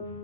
Hello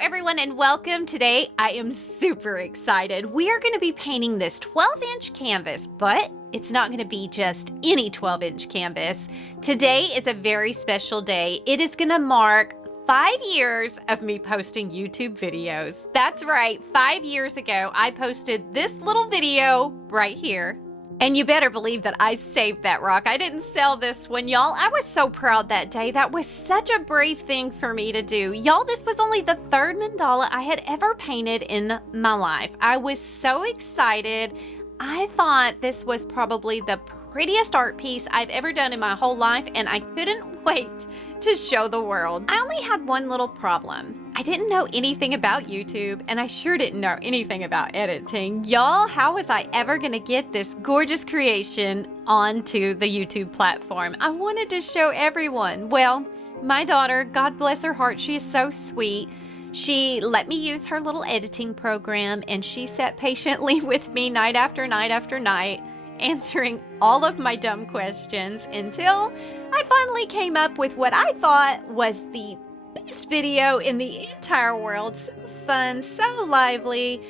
everyone and welcome. Today I am super excited. We are going to be painting this 12-inch canvas, but it's not going to be just any 12-inch canvas. Today is a very special day. It is going to mark 5 years of me posting YouTube videos. That's right, 5 years ago I posted this little video right here. And you better believe that I saved that rock. I didn't sell this one, y'all. I was so proud that day. That was such a brave thing for me to do. Y'all, this was only the third mandala I had ever painted in my life. I was so excited. I thought this was probably the prettiest art piece I've ever done in my whole life, and I couldn't wait to show the world. I only had one little problem. I didn't know anything about YouTube, and I sure didn't know anything about editing. Y'all, how was I ever gonna get this gorgeous creation onto the YouTube platform? I wanted to show everyone. Well, my daughter, God bless her heart, she is so sweet. She let me use her little editing program, and she sat patiently with me night after night after night, answering all of my dumb questions until I finally came up with what I thought was the best video in the entire world. So fun, so lively,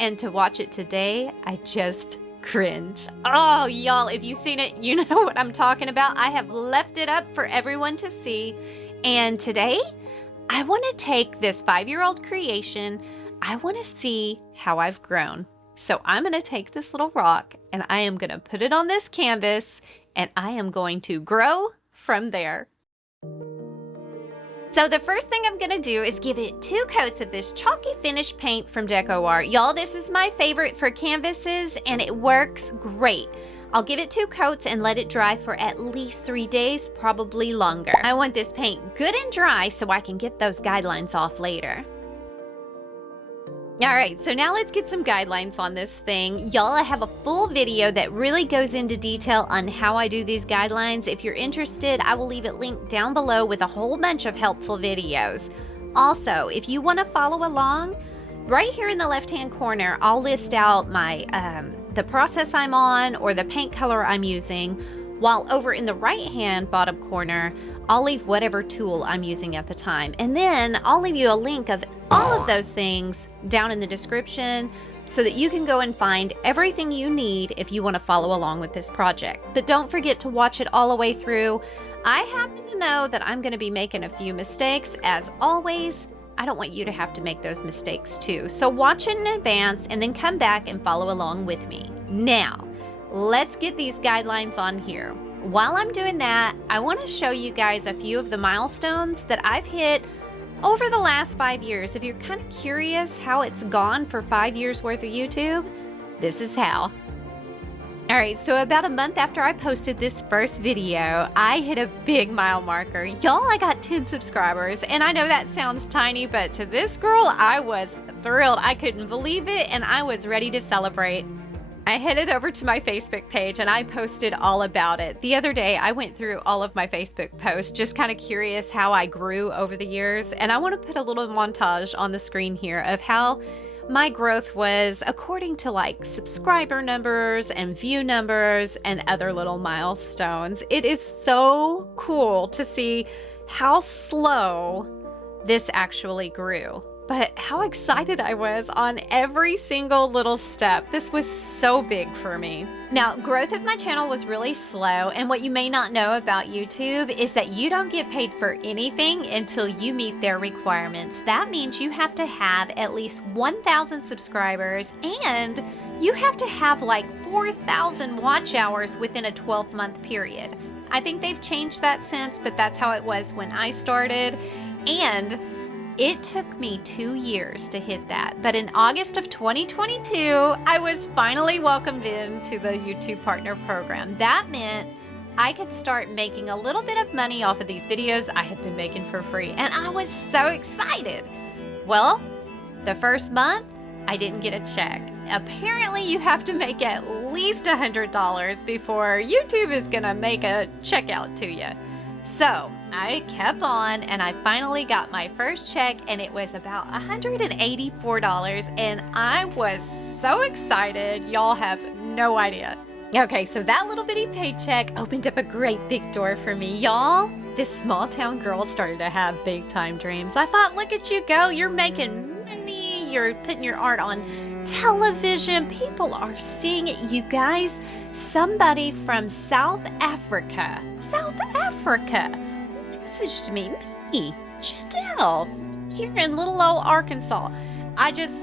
and to watch it today, I just cringe. Oh, y'all, if you've seen it, you know what I'm talking about. I have left it up for everyone to see, and today I want to take this 5-year-old creation. I want to see how I've grown. So I'm going to take this little rock and I am going to put it on this canvas and I am going to grow from there. So the first thing I'm going to do is give it 2 coats of this chalky finish paint from DecoArt. Y'all, this is my favorite for canvases and it works great. I'll give it 2 coats and let it dry for at least 3 days, probably longer. I want this paint good and dry so I can get those guidelines off later. Alright, so now let's get some guidelines on this thing. Y'all, I have a full video that really goes into detail on how I do these guidelines. If you're interested, I will leave it linked down below with a whole bunch of helpful videos. Also, if you want to follow along, right here in the left-hand corner, I'll list out my the process I'm on or the paint color I'm using, while over in the right-hand bottom corner, I'll leave whatever tool I'm using at the time. And then I'll leave you a link of all of those things down in the description so that you can go and find everything you need if you want to follow along with this project. But don't forget to watch it all the way through. I happen to know that I'm going to be making a few mistakes. As always, I don't want you to have to make those mistakes too. So watch it in advance and then come back and follow along with me. Now, let's get these guidelines on here. While I'm doing that, I want to show you guys a few of the milestones that I've hit over the last 5 years. If you're kind of curious how it's gone for 5 years worth of YouTube, this is how. Alright, so about a month after I posted this first video, I hit a big mile marker. Y'all, I got 10 subscribers, and I know that sounds tiny, but to this girl, I was thrilled. I couldn't believe it, and I was ready to celebrate. I headed over to my Facebook page and I posted all about it. The other day, I went through all of my Facebook posts, just kind of curious how I grew over the years. And I want to put a little montage on the screen here of how my growth was according to like subscriber numbers and view numbers and other little milestones. It is so cool to see how slow this actually grew. But how excited I was on every single little step. This was so big for me. Now, growth of my channel was really slow, and what you may not know about YouTube is that you don't get paid for anything until you meet their requirements. That means you have to have at least 1,000 subscribers, and you have to have like 4,000 watch hours within a 12-month period. I think they've changed that since, but that's how it was when I started. And it took me 2 years to hit that, but in August of 2022, I was finally welcomed into the YouTube Partner Program. That meant I could start making a little bit of money off of these videos I had been making for free, and I was so excited. Well, the first month, I didn't get a check. Apparently, you have to make at least $100 before YouTube is gonna make a check out to you. So I kept on and I finally got my first check, and it was about $184, and I was so excited. Y'all have no idea. Okay, so that little bitty paycheck opened up a great big door for me. Y'all, this small town girl started to have big time dreams. I thought, look at you go. You're making money. You're putting your art on television. People are seeing it. You guys, somebody from South Africa messaged me, JaDeL, here in little old Arkansas.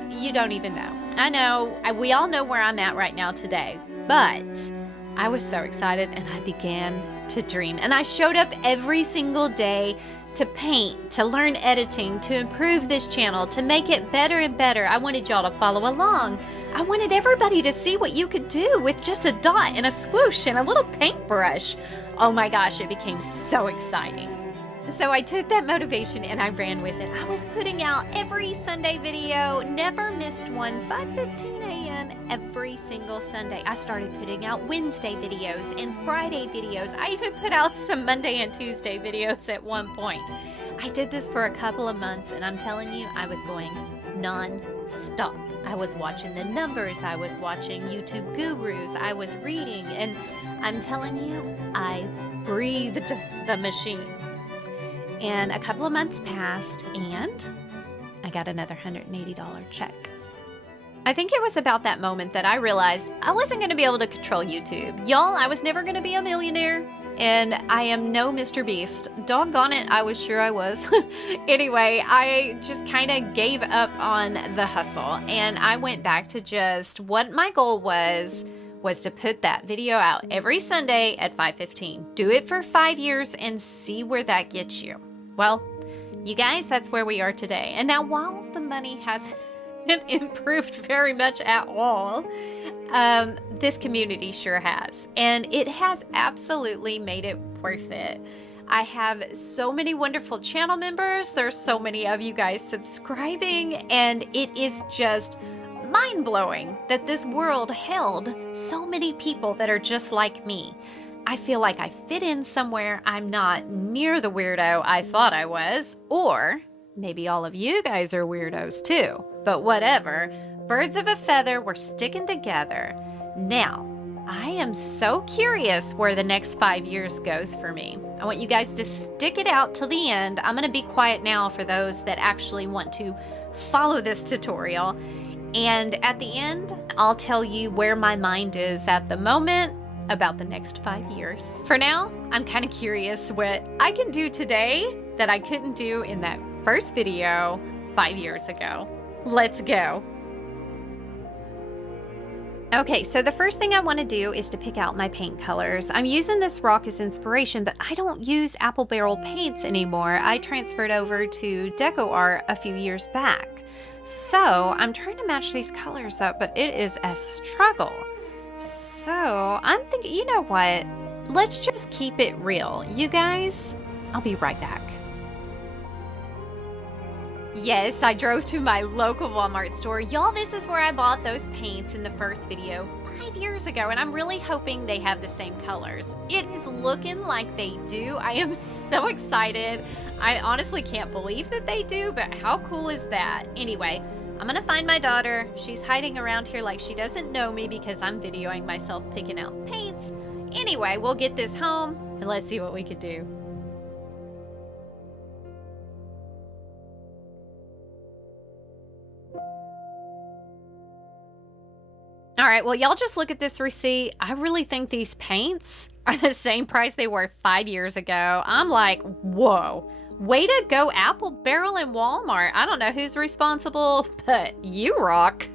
You don't even know. I know, we all know where I'm at right now today, but I was so excited and I began to dream. And I showed up every single day to paint, to learn editing, to improve this channel, to make it better and better. I wanted y'all to follow along. I wanted everybody to see what you could do with just a dot and a swoosh and a little paintbrush. Oh my gosh, it became so exciting. So I took that motivation and I ran with it. I was putting out every Sunday video, never missed one, 5:15 a.m. every single Sunday. I started putting out Wednesday videos and Friday videos. I even put out some Monday and Tuesday videos at one point. I did this for a couple of months and I'm telling you, I was going non-stop. I was watching the numbers, I was watching YouTube gurus, I was reading, and I'm telling you, I breathed the machine. And a couple of months passed and I got another $180 check. I think it was about that moment that I realized I wasn't going to be able to control YouTube. Y'all, I was never going to be a millionaire and I am no Mr. Beast. Doggone it, I was sure I was. Anyway, I just kind of gave up on the hustle and I went back to just what my goal was to put that video out every Sunday at 5:15. Do it for 5 years and see where that gets you. Well, you guys, that's where we are today. And now while the money hasn't improved very much at all, this community sure has. And it has absolutely made it worth it. I have so many wonderful channel members. There's so many of you guys subscribing, and it is just mind-blowing that this world held so many people that are just like me. I feel like I fit in somewhere. I'm not near the weirdo I thought I was, or maybe all of you guys are weirdos too. But whatever, birds of a feather, we're sticking together. Now, I am so curious where the next 5 years goes for me. I want you guys to stick it out till the end. I'm gonna be quiet now for those that actually want to follow this tutorial. And at the end, I'll tell you where my mind is at the moment about the next 5 years. For now, I'm kind of curious what I can do today that I couldn't do in that first video 5 years ago. Let's go. Okay, so the first thing I want to do is to pick out my paint colors. I'm using this rock as inspiration, but I don't use apple barrel paints anymore. I transferred over to Deco Art a few years back. So I'm trying to match these colors up, but it is a struggle. So I'm thinking, you know what? Let's just keep it real. You guys, I'll be right back. Yes, I drove to my local Walmart store. Y'all, this is where I bought those paints in the first video 5 years ago, and I'm really hoping they have the same colors. It is looking like they do. I am so excited. I honestly can't believe that they do, but how cool is that? Anyway, I'm gonna find my daughter. She's hiding around here like she doesn't know me because I'm videoing myself picking out paints. Anyway, we'll get this home and let's see what we could do. All right, well, y'all just look at this receipt. I really think these paints are the same price they were 5 years ago. I'm like, whoa, way to go Apple Barrel and Walmart. I don't know who's responsible, but you rock.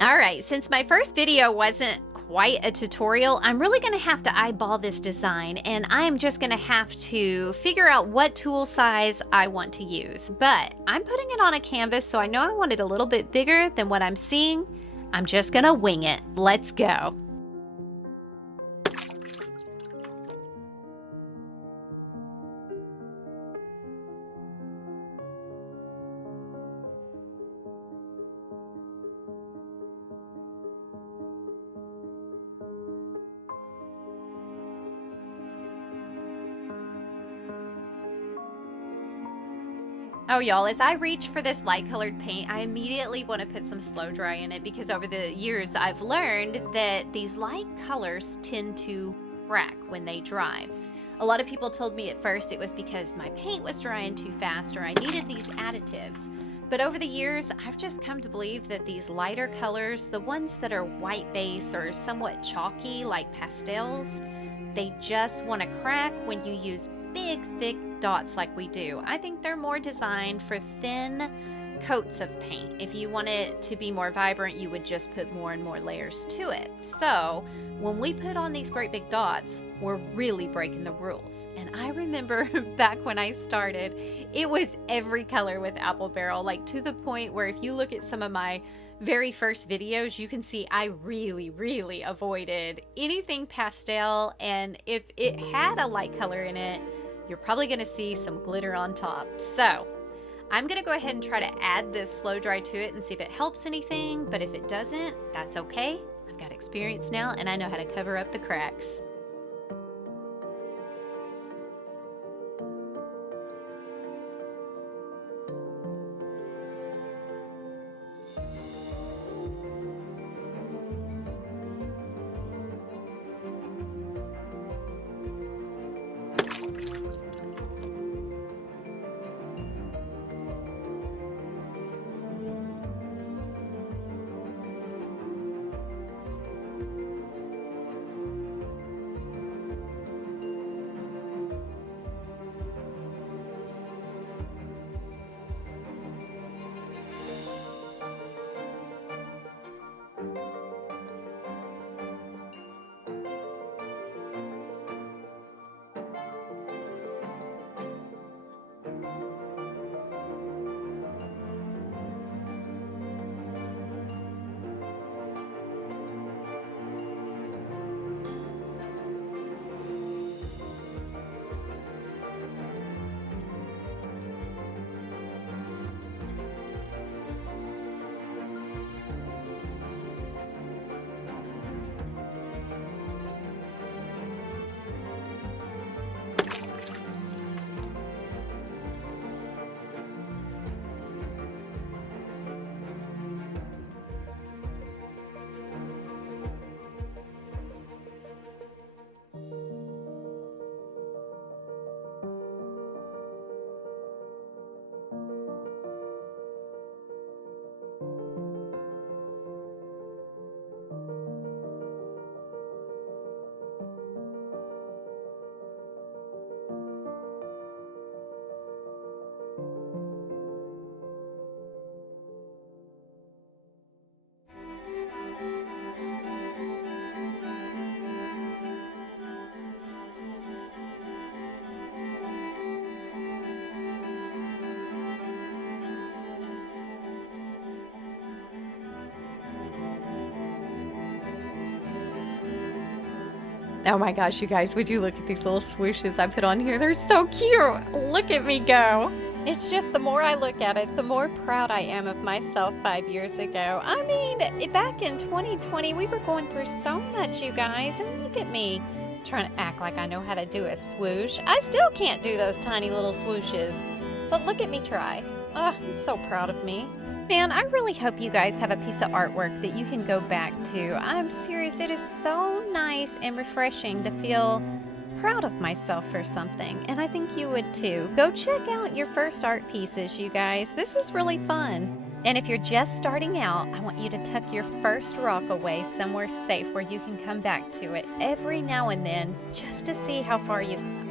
All right, since my first video wasn't quite a tutorial, I'm really gonna have to eyeball this design, and I'm just gonna have to figure out what tool size I want to use. But I'm putting it on a canvas, so I know I want it a little bit bigger than what I'm seeing. I'm just gonna wing it. Let's go. Oh, y'all, as I reach for this light colored paint, I immediately want to put some slow dry in it because over the years I've learned that these light colors tend to crack when they dry. A lot of people told me at first it was because my paint was drying too fast or I needed these additives. But over the years, I've just come to believe that these lighter colors, the ones that are white base or somewhat chalky like pastels, they just want to crack when you use big, thick dots like we do. I think they're more designed for thin coats of paint. If you want it to be more vibrant, you would just put more and more layers to it. So when we put on these great big dots, we're really breaking the rules. And I remember back when I started, it was every color with Apple Barrel, like to the point where if you look at some of my very first videos, you can see I really avoided anything pastel, and if it had a light color in it, you're probably going to see some glitter on top. So I'm going to go ahead and try to add this slow dry to it and see if it helps anything, but if it doesn't, that's okay. I've got experience now and I know how to cover up the cracks. Oh my gosh, you guys, would you look at these little swooshes I put on here? They're so cute. Look at me go. It's just the more I look at it, the more proud I am of myself 5 years ago. I mean, back in 2020, we were going through so much, you guys, and look at me trying to act like I know how to do a swoosh. I still can't do those tiny little swooshes, but look at me try. Oh, I'm so proud of me. Man, I really hope you guys have a piece of artwork that you can go back to. I'm serious, it is so nice and refreshing to feel proud of myself for something, and I think you would too. Go check out your first art pieces, you guys. This is really fun. And if you're just starting out, I want you to tuck your first rock away somewhere safe where you can come back to it every now and then just to see how far you've come.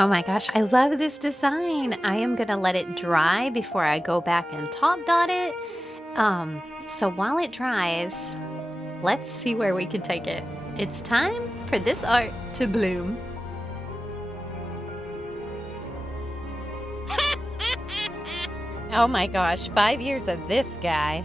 Oh my gosh, I love this design. I am gonna let it dry before I go back and top dot it. So while it dries, let's see where we can take it. It's time for this art to bloom. Oh my gosh, 5 years of this guy.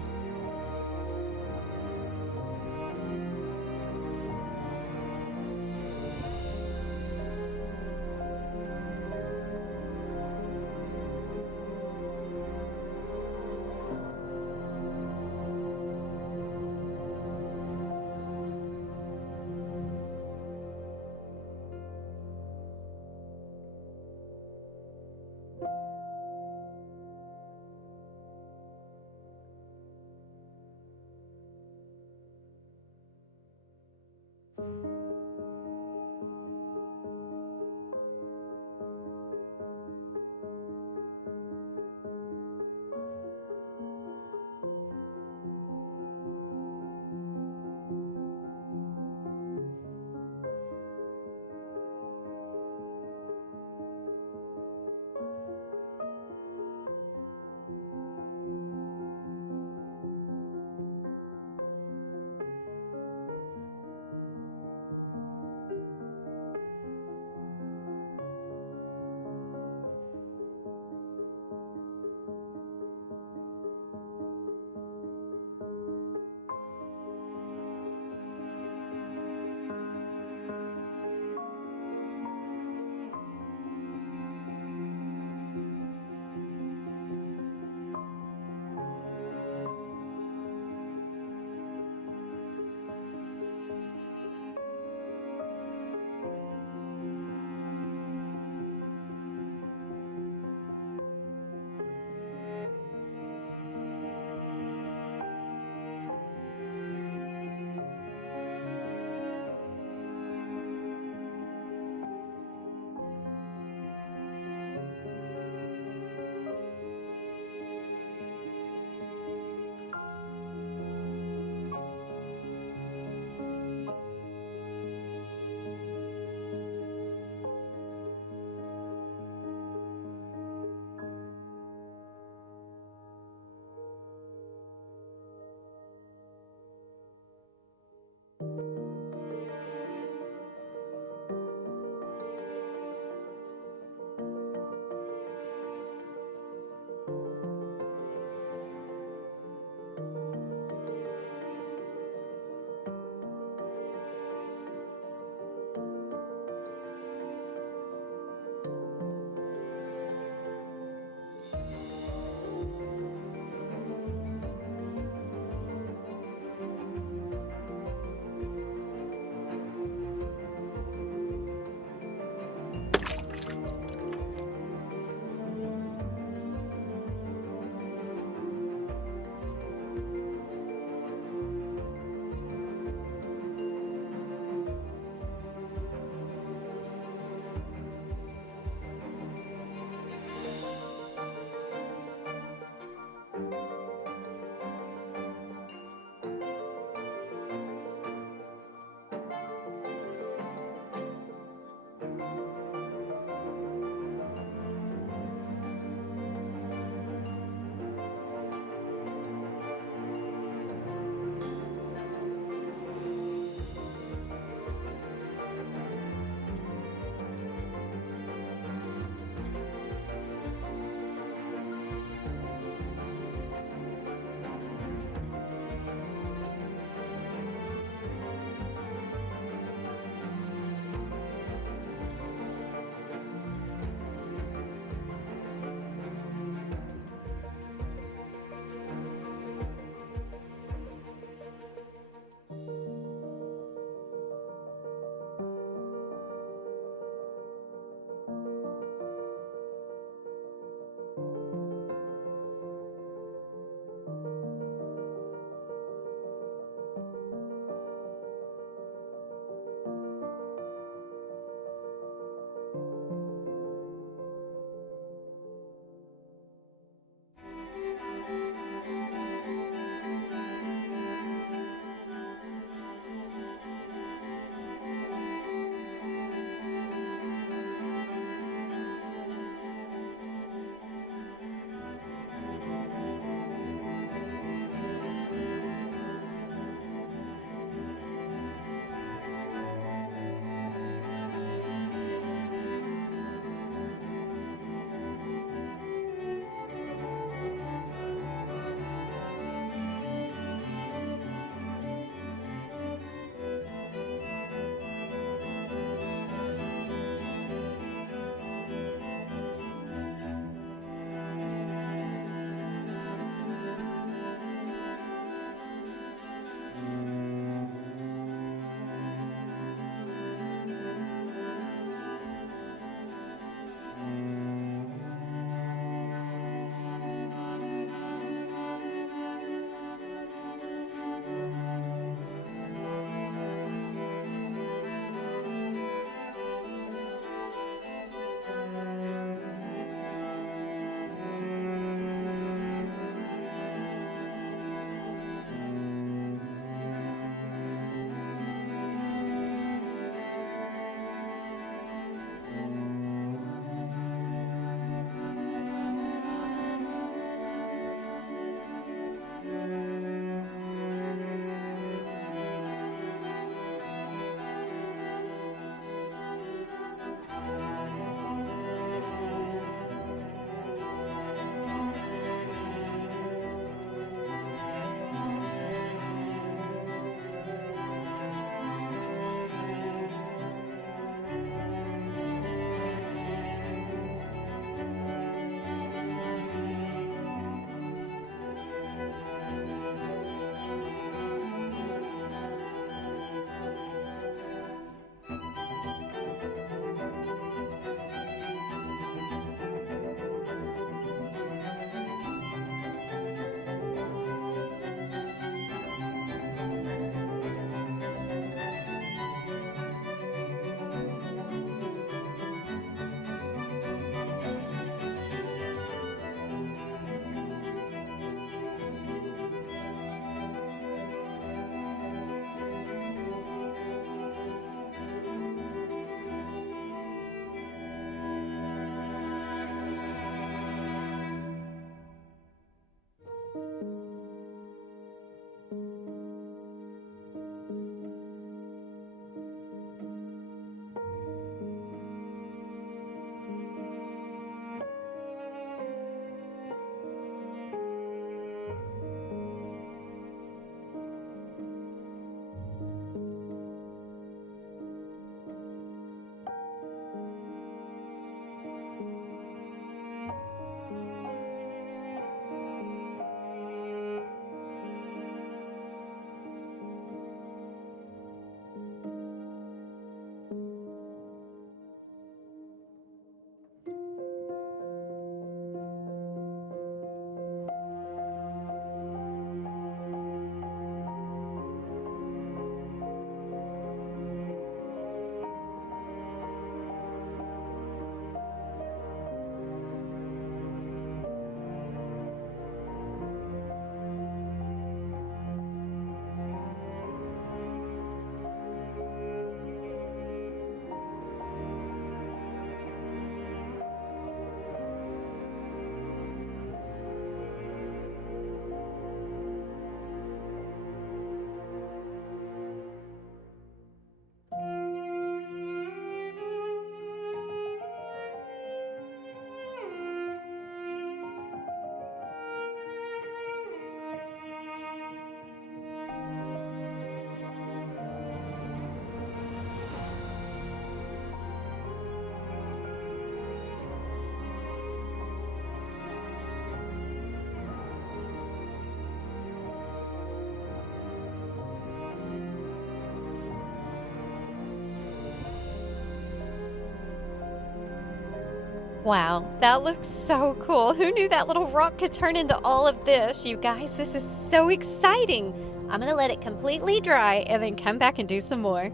Wow, that looks so cool. Who knew that little rock could turn into all of this? You guys, this is so exciting. I'm gonna let it completely dry and then come back and do some more.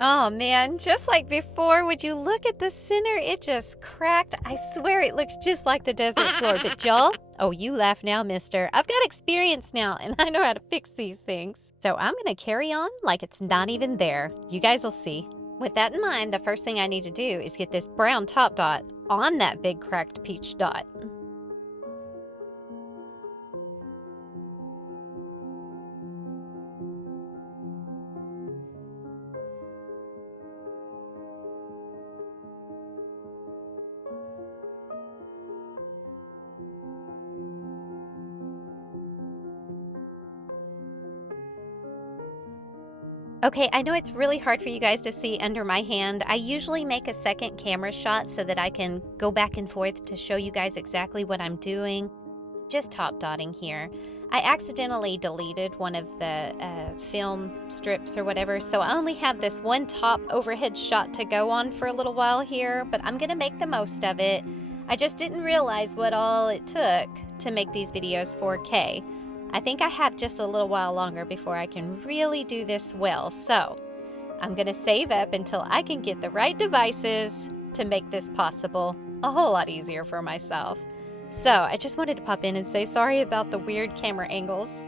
Oh man, just like before, would you look at the center? It just cracked. I swear it looks just like the desert floor. But y'all, oh, you laugh now, mister. I've got experience now and I know how to fix these things. So I'm gonna carry on like it's not even there. You guys will see. With that in mind, the first thing I need to do is get this brown top dot on that big cracked peach dot. Okay, I know it's really hard for you guys to see under my hand. I usually make a second camera shot so that I can go back and forth to show you guys exactly what I'm doing. Just top dotting here. I accidentally deleted one of the film strips or whatever, so I only have this one top overhead shot to go on for a little while here, but I'm gonna make the most of it. I just didn't realize what all it took to make these videos 4K. I think I have just a little while longer before I can really do this well, so I'm gonna save up until I can get the right devices to make this possible a whole lot easier for myself. So I just wanted to pop in and say sorry about the weird camera angles.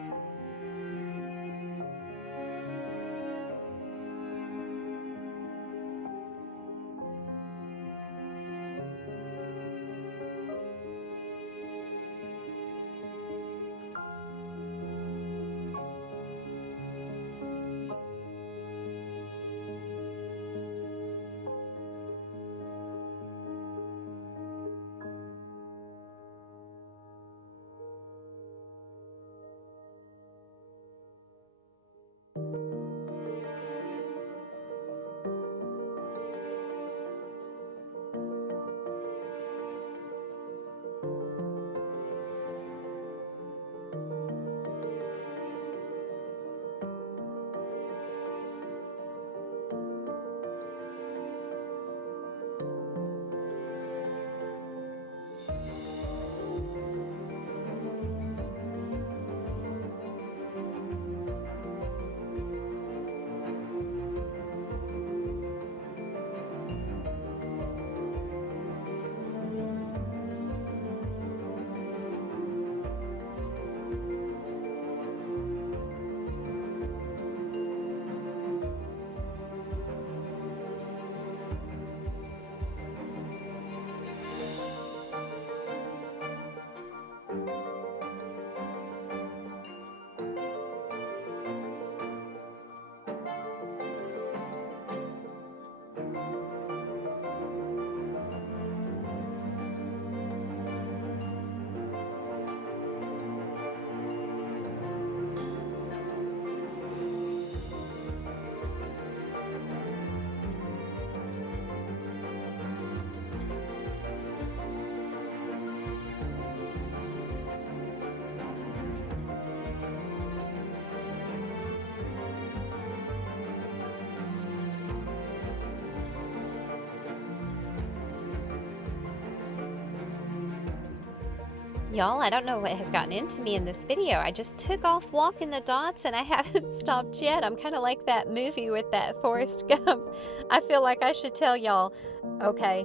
Y'all, I don't know what has gotten into me in this video. I just took off walking the dots and I haven't stopped yet. I'm kind of like that movie with that Forrest Gump. I feel like I should tell y'all, okay,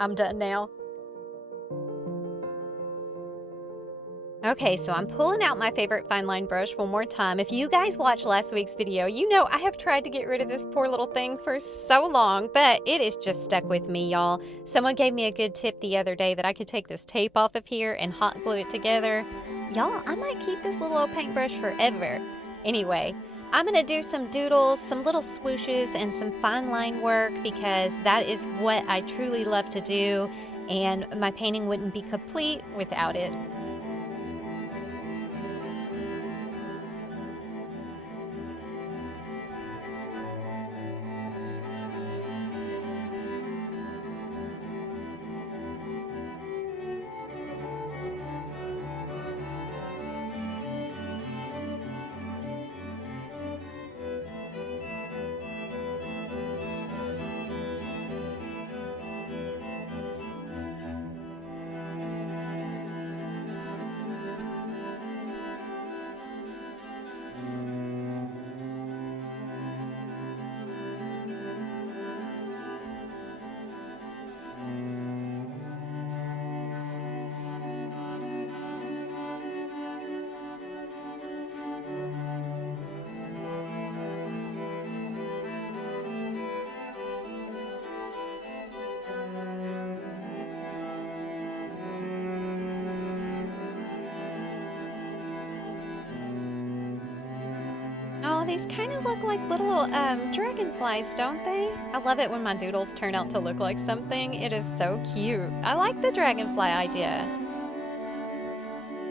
I'm done now. Okay, so I'm pulling out my favorite fine line brush one more time. If you guys watched last week's video, you know I have tried to get rid of this poor little thing for so long, but it is just stuck with me, y'all. Someone gave me a good tip the other day that I could take this tape off of here and hot glue it together. Y'all, I might keep this little old paintbrush forever. Anyway, I'm gonna do some doodles, some little swooshes, and some fine line work because that is what I truly love to do, and my painting wouldn't be complete without it. these kind of look like little dragonflies, don't they? I love it when my doodles turn out to look like something. It is so cute. I like the dragonfly idea.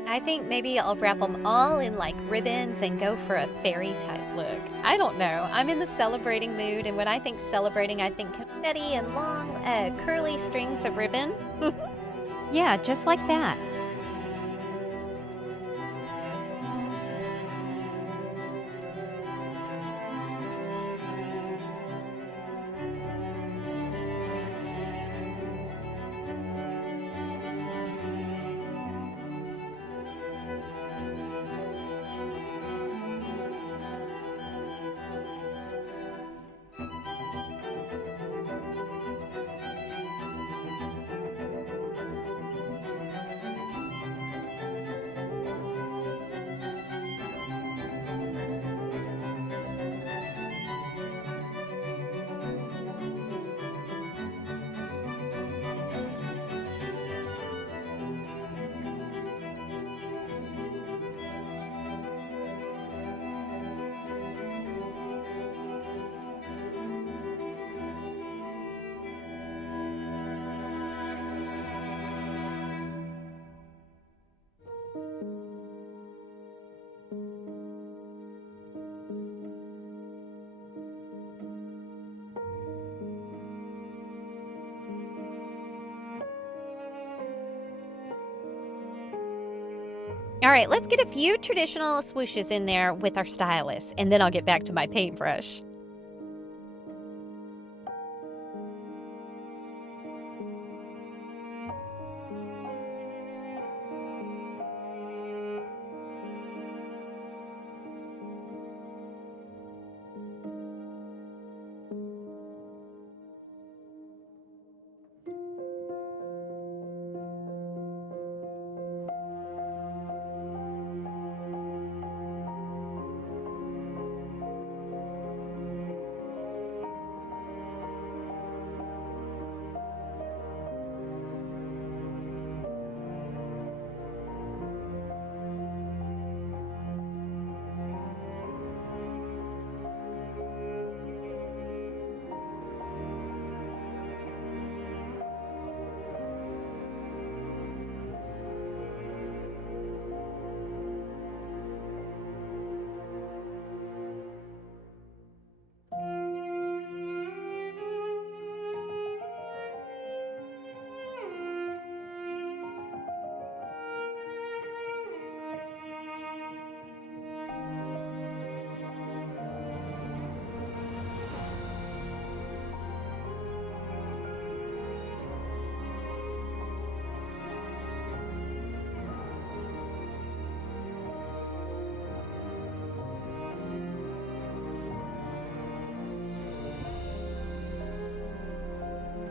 I think maybe I'll wrap them all in like ribbons and go for a fairy type look. I don't know. I'm in the celebrating mood, and when I think celebrating, I think confetti and long, curly strings of ribbon. Yeah, just like that. All right, let's get a few traditional swooshes in there with our stylus, and then I'll get back to my paintbrush.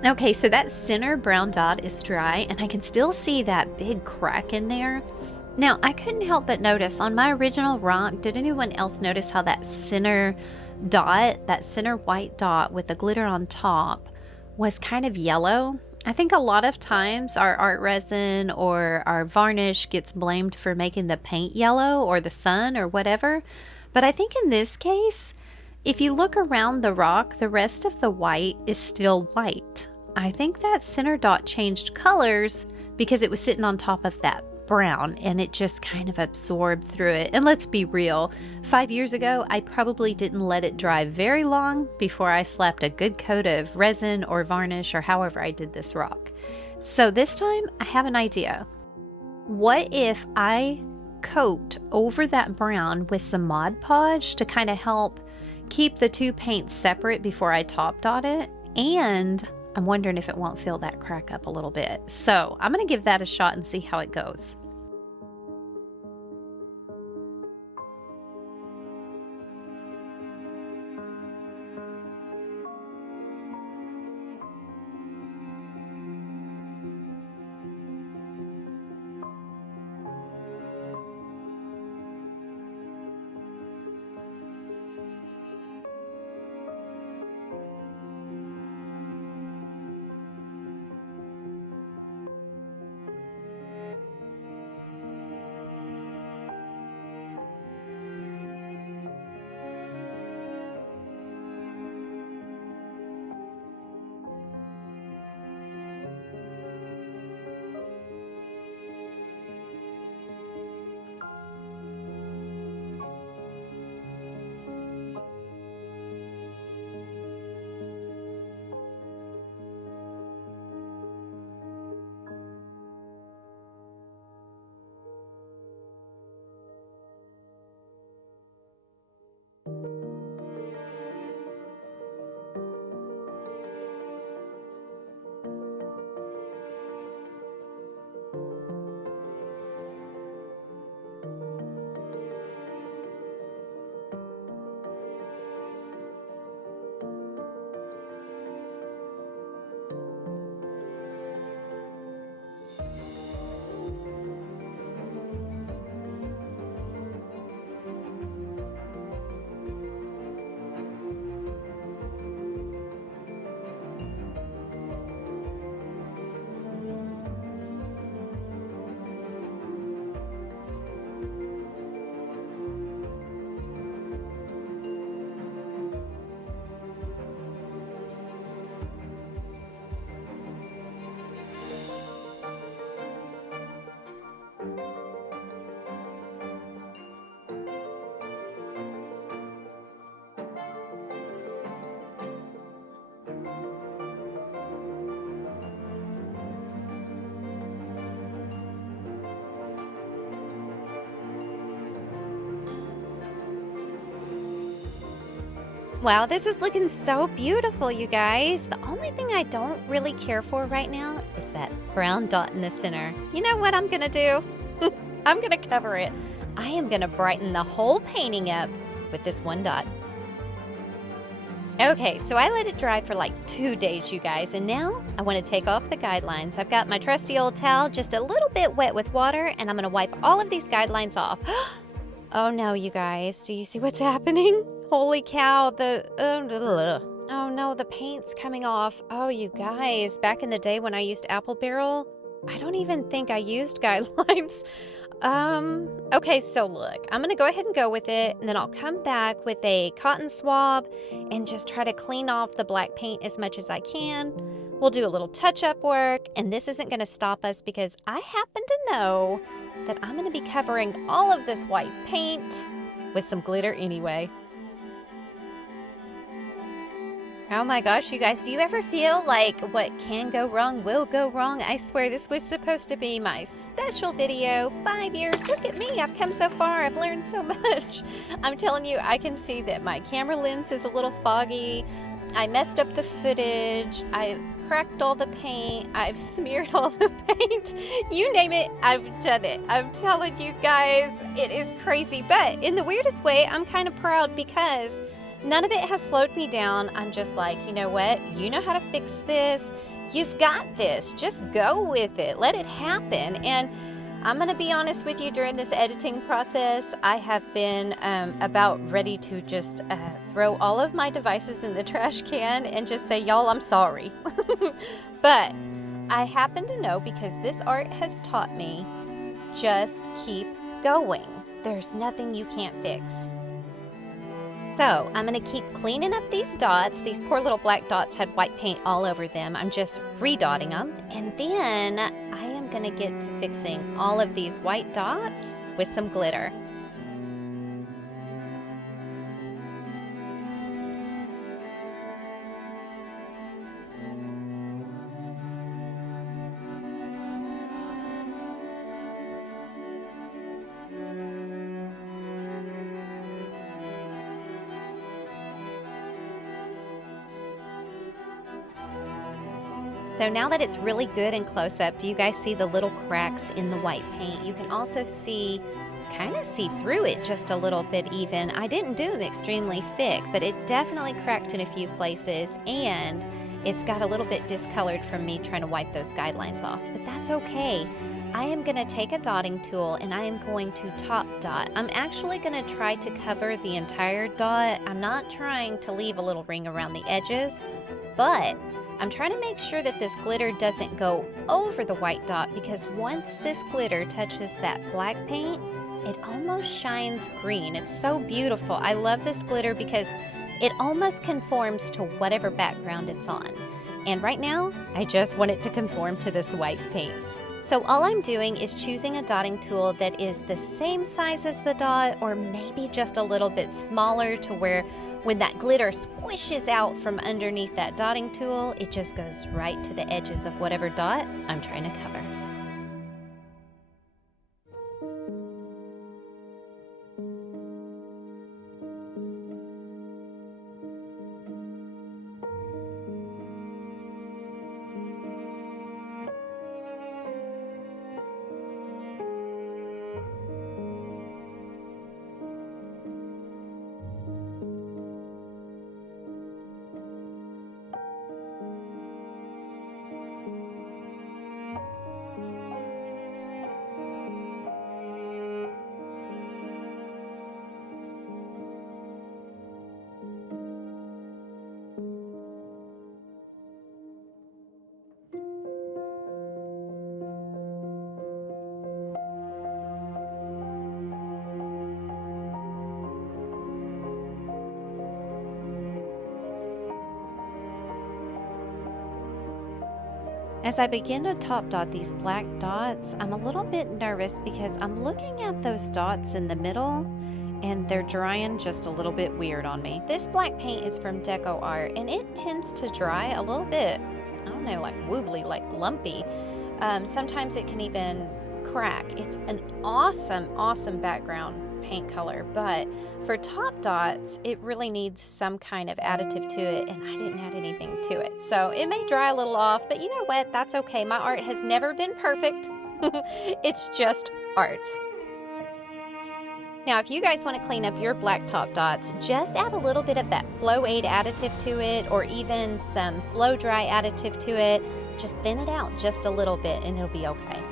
Okay, so that center brown dot is dry, and I can still see that big crack in there. Now, I couldn't help but notice on my original rock, did anyone else notice how that center dot, that center white dot with the glitter on top, was kind of yellow? I think a lot of times our art resin or our varnish gets blamed for making the paint yellow or the sun or whatever. But I think in this case, if you look around the rock, the rest of the white is still white. I think that center dot changed colors because it was sitting on top of that brown and it just kind of absorbed through it. And let's be real, 5 years ago, I probably didn't let it dry very long before I slapped a good coat of resin or varnish or however I did this rock. So this time I have an idea. What if I coat over that brown with some Mod Podge to kind of help keep the two paints separate before I top dot it? And I'm wondering if it won't fill that crack up a little bit. So I'm going to give that a shot and see how it goes. Wow, this is looking so beautiful, you guys. The only thing I don't really care for right now is that brown dot in the center. You know what I'm gonna do? I'm gonna cover it. I am gonna brighten the whole painting up with this one dot. Okay, so I let it dry for like 2 days, you guys, and now I want to take off the guidelines. I've got my trusty old towel just a little bit wet with water, and I'm gonna wipe all of these guidelines off. Oh no, you guys, do you see what's happening? Holy cow, oh no, the paint's coming off. Oh, you guys, back in the day when I used Apple Barrel, I don't even think I used guidelines. Okay, so look, I'm gonna go ahead and go with it, and then I'll come back with a cotton swab and just try to clean off the black paint as much as I can. We'll do a little touch-up work, and this isn't gonna stop us because I happen to know that I'm gonna be covering all of this white paint with some glitter anyway. Oh my gosh, you guys, do you ever feel like what can go wrong will go wrong? I swear this was supposed to be my special video. 5 years, look at me, I've come so far, I've learned so much. I'm telling you, I can see that my camera lens is a little foggy. I messed up the footage, I cracked all the paint, I've smeared all the paint. You name it, I've done it. I'm telling you guys, it is crazy. But in the weirdest way, I'm kind of proud because none of it has slowed me down. I'm just like, you know what? You know how to fix this. You've got this. Just go with it. Let it happen. And I'm going to be honest with you, during this editing process, I have been about ready to just throw all of my devices in the trash can and just say, y'all, I'm sorry. But I happen to know, because this art has taught me, just keep going. There's nothing you can't fix. So I'm going to keep cleaning up these dots. These poor little black dots had white paint all over them. I'm just redotting them. And then I am going to get to fixing all of these white dots with some glitter. So now that it's really good and close up, do you guys see the little cracks in the white paint? You can also kind of see through it just a little bit even. I didn't do them extremely thick, but it definitely cracked in a few places, and it's got a little bit discolored from me trying to wipe those guidelines off, but that's okay. I am going to take a dotting tool and I am going to top dot. I'm actually going to try to cover the entire dot. I'm not trying to leave a little ring around the edges, but I'm trying to make sure that this glitter doesn't go over the white dot, because once this glitter touches that black paint, it almost shines green. It's so beautiful. I love this glitter because it almost conforms to whatever background it's on. And right now, I just want it to conform to this white paint. So all I'm doing is choosing a dotting tool that is the same size as the dot, or maybe just a little bit smaller, to where when that glitter squishes out from underneath that dotting tool, it just goes right to the edges of whatever dot I'm trying to cover. As I begin to top dot these black dots, I'm a little bit nervous because I'm looking at those dots in the middle and they're drying just a little bit weird on me. This black paint is from JaDeLRocks and it tends to dry a little bit, I don't know, like wobbly, like lumpy. Sometimes it can even crack. It's an awesome, awesome background paint color, but for top dots, it really needs some kind of additive to it, and I didn't add anything to it. So it may dry a little off, but you know what? That's okay. My art has never been perfect. It's just art. Now, if you guys want to clean up your black top dots, just add a little bit of that Flow Aid additive to it, or even some Slow Dry additive to it. Just thin it out just a little bit and it'll be okay.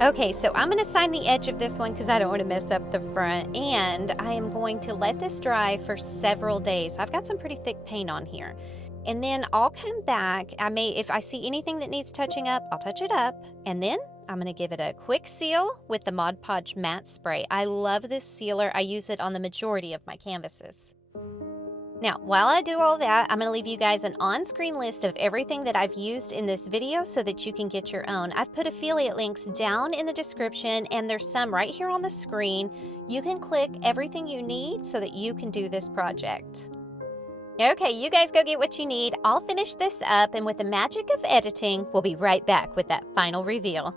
Okay, so I'm going to sign the edge of this one because I don't want to mess up the front, and I am going to let this dry for several days. I've got some pretty thick paint on here. And then I'll come back. If I see anything that needs touching up, I'll touch it up. And then I'm going to give it a quick seal with the Mod Podge matte spray. I love this sealer. I use it on the majority of my canvases. Now, while I do all that, I'm going to leave you guys an on-screen list of everything that I've used in this video so that you can get your own. I've put affiliate links down in the description, and there's some right here on the screen. You can click everything you need so that you can do this project. Okay, you guys go get what you need. I'll finish this up, and with the magic of editing, we'll be right back with that final reveal.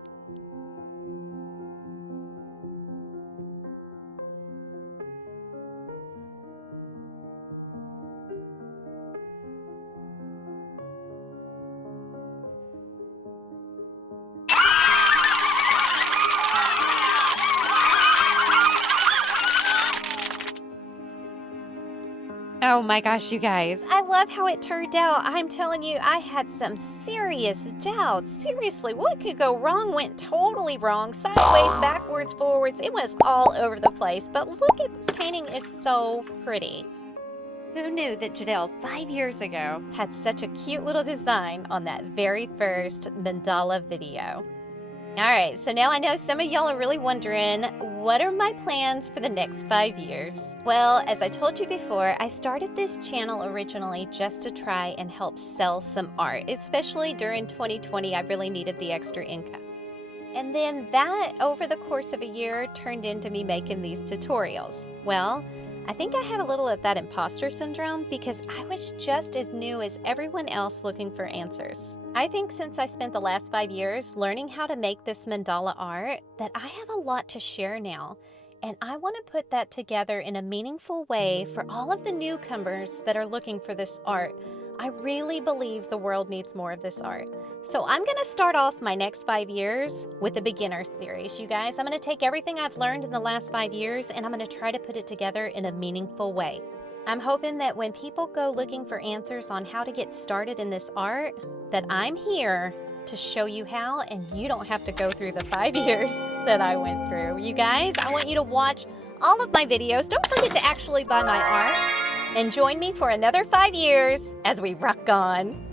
Oh my gosh, you guys. I love how it turned out. I'm telling you, I had some serious doubts. Seriously, what could go wrong went totally wrong. Sideways, backwards, forwards. It was all over the place. But look at this painting, is so pretty. Who knew that JaDeL 5 years ago had such a cute little design on that very first Mandala video? Alright, so now I know some of y'all are really wondering, what are my plans for the next 5 years? Well, as I told you before, I started this channel originally just to try and help sell some art. Especially during 2020, I really needed the extra income. And then that, over the course of a year, turned into me making these tutorials. Well, I think I had a little of that imposter syndrome because I was just as new as everyone else looking for answers. I think since I spent the last 5 years learning how to make this mandala art, that I have a lot to share now. And I want to put that together in a meaningful way for all of the newcomers that are looking for this art. I really believe the world needs more of this art. So I'm going to start off my next 5 years with a beginner series, you guys. I'm going to take everything I've learned in the last 5 years and I'm going to try to put it together in a meaningful way. I'm hoping that when people go looking for answers on how to get started in this art, that I'm here to show you how, and you don't have to go through the 5 years that I went through. You guys, I want you to watch all of my videos. Don't forget to actually buy my art and join me for another 5 years as we rock on.